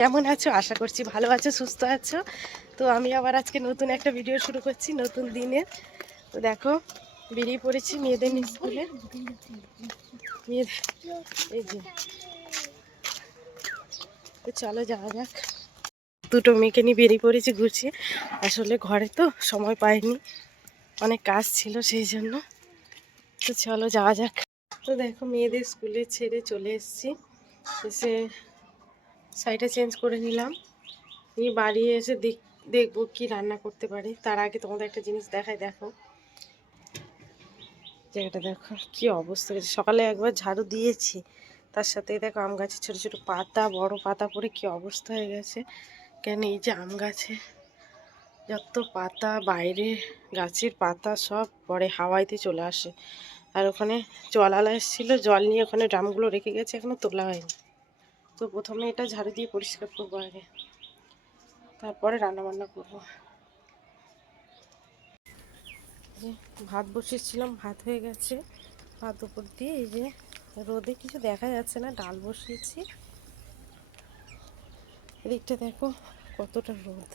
কেমন আছো? আশা করছি ভালো আছো, সুস্থ আছো। তো আমি আবার আজকে নতুন একটা ভিডিও শুরু করছি নতুন দিনে। তো দেখো বেরিয়ে পড়েছি মেয়েদের স্কুলে। মেয়েদের এই যে, তো চলো যাওয়া যাক। দুটো মেয়েকে নিয়ে বেরিয়ে পড়েছি ঘুরছি। আসলে ঘরে তো সময় পাইনি, অনেক কাজ ছিল সেই জন্য। তো চলো যাওয়া যাক। তো দেখো মেয়েদের স্কুলে ছেড়ে চলে এসেছি, এসে শাড়িটা চেঞ্জ করে নিলাম, নিয়ে বাড়ি এসে দেখবো কি রান্না করতে পারি। তার আগে তোমাদের একটা জিনিস দেখাই, দেখো জায়গাটা দেখো কি অবস্থা হয়েছে। সকালে একবার ঝাড়ু দিয়েছি, তার সাথে দেখো আম গাছের ছোটো ছোটো পাতা, বড় পাতা পড়ে কি অবস্থা হয়ে গেছে। কেন এই যে আম গাছে যত পাতা, বাইরে গাছের পাতা সব পরে হাওয়াইতে চলে আসে। আর ওখানে জলওয়ালা এসেছিলো, জল নিয়ে ওখানে ড্রামগুলো রেখে গেছে, এখনও তোলা হয়নি। তো প্রথমে এটা ঝাড়ু দিয়ে পরিষ্কার করবো আগে, তারপরে রান্নাবান্না করবো। যে ভাত বসিয়েছিলাম, ভাত হয়ে গেছে। ভাত উপর দিয়ে এই যে রোদে কিছু দেখা যাচ্ছে না, ডাল বসিয়েছি। এদিকটা দেখো কতটা রোদ,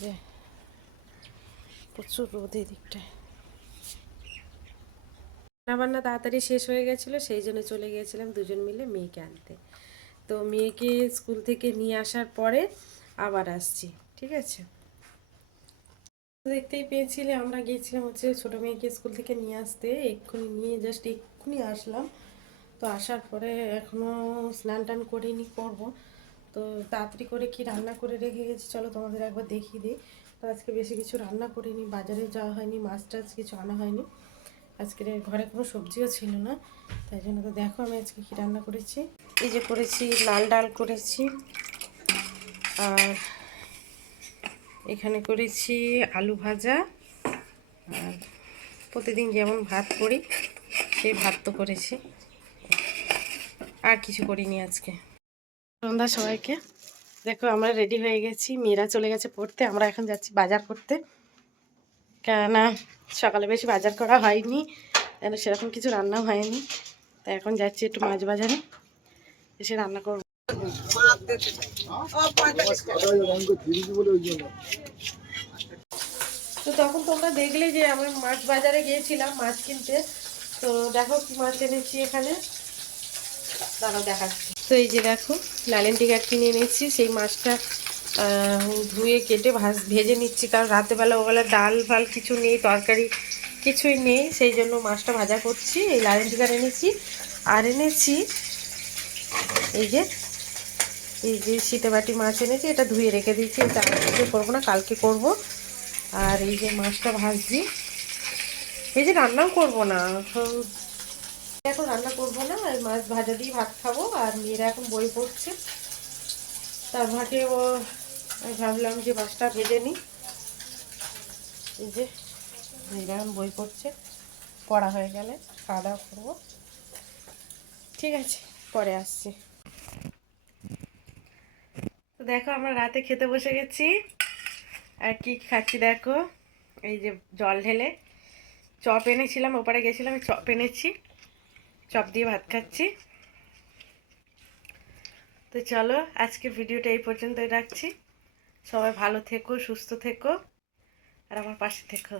যে প্রচুর রোদ এদিকটায়। রান্নাবান্না তাড়াতাড়ি শেষ হয়ে গেছিলো, সেই জন্য চলে গিয়েছিলাম দুজন মিলে মেয়েকে আনতে। তো মেয়েকে স্কুল থেকে নিয়ে আসার পরে আবার আসছি, ঠিক আছে। দেখতেই পেয়েছিলে আমরা গিয়েছিলাম হচ্ছে ছোটো মেয়েকে স্কুল থেকে নিয়ে আসতে, এক্ষুনি নিয়ে জাস্ট এক্ষুনি আসলাম। তো আসার পরে এখনও স্নান টান করিনি, করবো। তো তাড়াতাড়ি করে কি রান্না করে রেখে গেছি, চলো তোমাদের একবার দেখিয়ে দিই। তো আজকে বেশি কিছু রান্না করিনি, বাজারে যাওয়া হয়নি, মাছ টাছ কিছু আনা হয়নি। আজকে ঘরে কোনো সবজিও ছিল না, তাই জন্য। তো দেখো আমি আজকে কী রান্না করেছি। এই যে করেছি লাল ডাল করেছি, আর এখানে করেছি আলু ভাজা, আর প্রতিদিন যেমন ভাত করি সেই ভাত তো করেছি, আর কিছু করিনি আজকে। সন্ধ্যা সবাইকে। দেখো আমরা রেডি হয়ে গেছি, মেয়েরা চলে গেছে পড়তে, আমরা এখন যাচ্ছি বাজার করতে। কেননা সকালে বেশি বাজার করা হয়নি, কেন সেরকম কিছু রান্নাও হয়নি। তাই এখন যাচ্ছি একটু মাছ বাজারে, এসে রান্না করবো। তো তখন তোমরা দেখলে যে আমরা মাছ বাজারে গিয়েছিলাম মাছ কিনতে। তো দেখো কি মাছ এনেছি এখানে, দাঁড়াও দেখাচ্ছি। তো এই যে দেখো লালেন টিকা কিনে এনেছি, সেই মাছটা ধুয়ে কেটে ভেজে নিচ্ছি, কারণ রাতেবেলা ওবেলা ডাল ফাল কিছু নেই, তরকারি কিছুই নেই, সেই জন্য মাছটা ভাজা করছি। এই লালেন টিকা এনেছি, আর এনেছি এই যে শীতেবাটি মাছ এনেছি, এটা ধুয়ে রেখে দিয়েছি। এটা আজকে করবো না, কালকে করব। আর এই যে মাছটা ভাজছি, এই যে রান্নাও করবো না এখন রান্না করবো না, আর মাছ ভাজা দিয়ে ভাত খাবো। আর মেয়েরা এখন বই পড়ছে, তার ভাগে ও ভাবলাম যে মাছটা ভেজে নিই। এই যে মেয়েরা এখন বই পড়ছে, পড়া হয়ে গেলে খাওয়া দাওয়া করবো, ঠিক আছে, পরে আসছি। তো দেখো আমরা রাতে খেতে বসে গেছি, আর কি খাচ্ছি দেখো। এই যে জল ঢেলে চপ এনেছিলাম, ওপারে গেছিলাম, চপ এনেছি, চপ দিয়ে ভাত খাচ্ছি। তো চলো আজকের ভিডিওটা এই পর্যন্তই রাখছি। সবাই ভালো থেকো, সুস্থ থেকো, আর আমার পাশে থেকো।